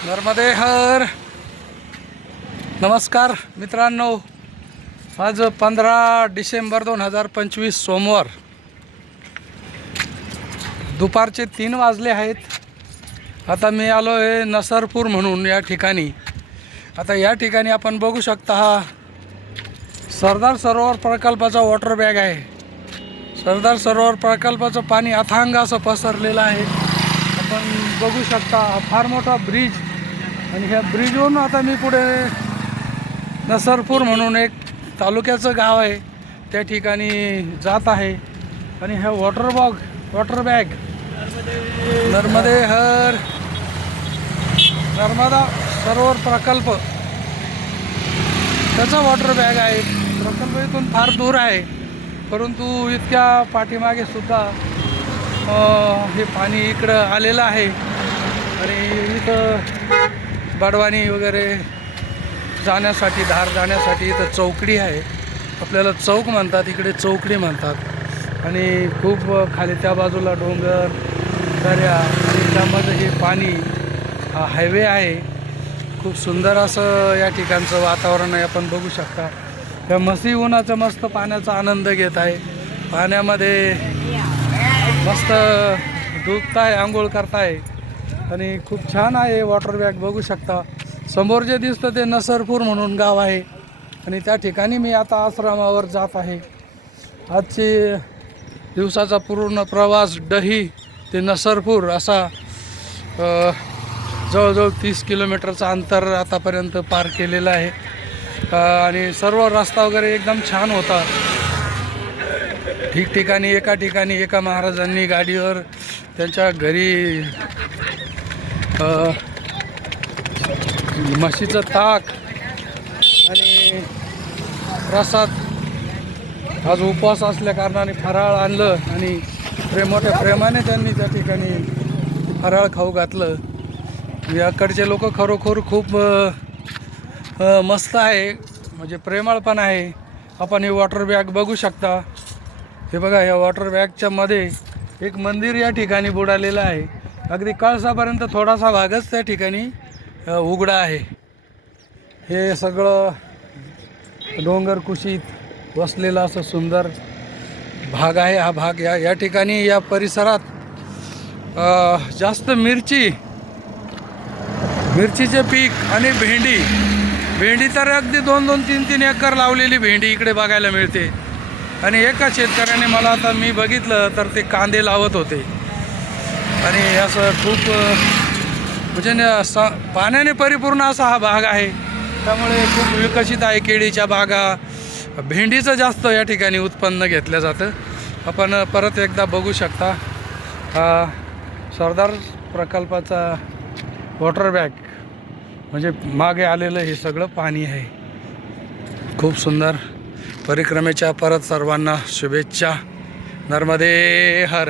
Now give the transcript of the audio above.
नर्मदे हर. नमस्कार मित्रांनो, आज 15 डिसेंबर 2025 सोमवार दुपारचे 3 वाजले आहेत. आता मी आलो आहे नसरपूर म्हणून या ठिकाणी. आता या ठिकाणी आपण बघू शकता, हा सरदार सरोवर प्रकल्पाचा वॉटर बॅग आहे. सरदार सरोवर प्रकल्पाचं पाणी अथांग असं पसरलेलं आहे. आपण बघू शकता हा फार मोठा ब्रिज, आणि ह्या ब्रिजवरून आता मी पुढे नसरपूर म्हणून एक तालुक्याचं गाव आहे त्या ठिकाणी जात आहे. आणि हा वॉटर बॅग नर्मदे हर नर्मदा सरोवर प्रकल्प त्याचा वॉटर बॅग आहे. प्रकल्प इथून फार दूर आहे, परंतु इतक्या पाठीमागे सुद्धा हे पाणी इकडं आलेलं आहे. आणि इथं बडवानी वगैरे जाण्यासाठी, धार जाण्यासाठी इथं चौकडी आहे. आपल्याला चौक म्हणतात, इकडे चौकडी म्हणतात. आणि खूप खाली त्या बाजूला डोंगर, दऱ्या, आणि त्यामध्ये हे पाणी, हा हायवे आहे. खूप सुंदर असं या ठिकाणचं वातावरण आहे. आपण बघू शकता त्या म्हशी उन्हाचा मस्त पाण्याचा आनंद घेत आहे. पाण्यामध्ये मस्त डुबताय, आंघोळ करताय, आणि खूप छान आहे वॉटर बॅग. बघू शकता समोर जे दिसतं ते नसरपूर म्हणून गाव आहे. आणि त्या ठिकाणी मी आता आश्रमावर जात आहे. आजची दिवसाचा पूर्ण प्रवास डही ते नसरपूर असा जवळजवळ 30 किलोमीटरचं अंतर आतापर्यंत पार केलेलं आहे. आणि सर्व रस्ता वगैरे एकदम छान होता. ठिकठिकाणी एका महाराजांनी गाडीवर त्यांच्या घरी म्हशीचं ताक आणि प्रसाद, आज उपवास असल्या कारणाने फराळ आणलं, आणि मोठ्या प्रेमाने त्यांनी त्या ठिकाणी फराळ खाऊ घातलं. याकडचे लोक खरोखर खूप मस्त आहे, म्हणजे प्रेमळ पण आहे. आपण हे वॉटर बॅग बघू शकता. हे बघा, या वॉटर बॅगच्या मध्ये एक मंदिर या ठिकाणी बुडालेलं आहे. अगदी कळसापर्यंत थोडासा भागच त्या ठिकाणी उघडा आहे. हे सगळं डोंगर कुशीत वसलेला असं सुंदर भाग आहे. हा भाग या ठिकाणी या परिसरात जास्त मिरचीचे पीक आणि भेंडी तर अगदी 2-2, 3-3 एकर लावलेली भेंडी इकडे बघायला मिळते. आणि एका शेतकऱ्याने मला आता मी बघितलं तर ते कांदे लावत होते. आणि असं खूप म्हणजे पाण्याने परिपूर्ण असा हा भाग आहे. त्यामुळे खूप विकसित आहे. केळीच्या बागा, भेंडीचं जास्त या ठिकाणी उत्पन्न घेतलं जातं. आपण परत एकदा बघू शकता, हा सरदार प्रकल्पाचा वॉटर बॅग, म्हणजे मागे आलेलं हे सगळं पाणी आहे. खूप सुंदर परिक्रमेच्या परत सर्वांना शुभेच्छा. नर्मदे हर.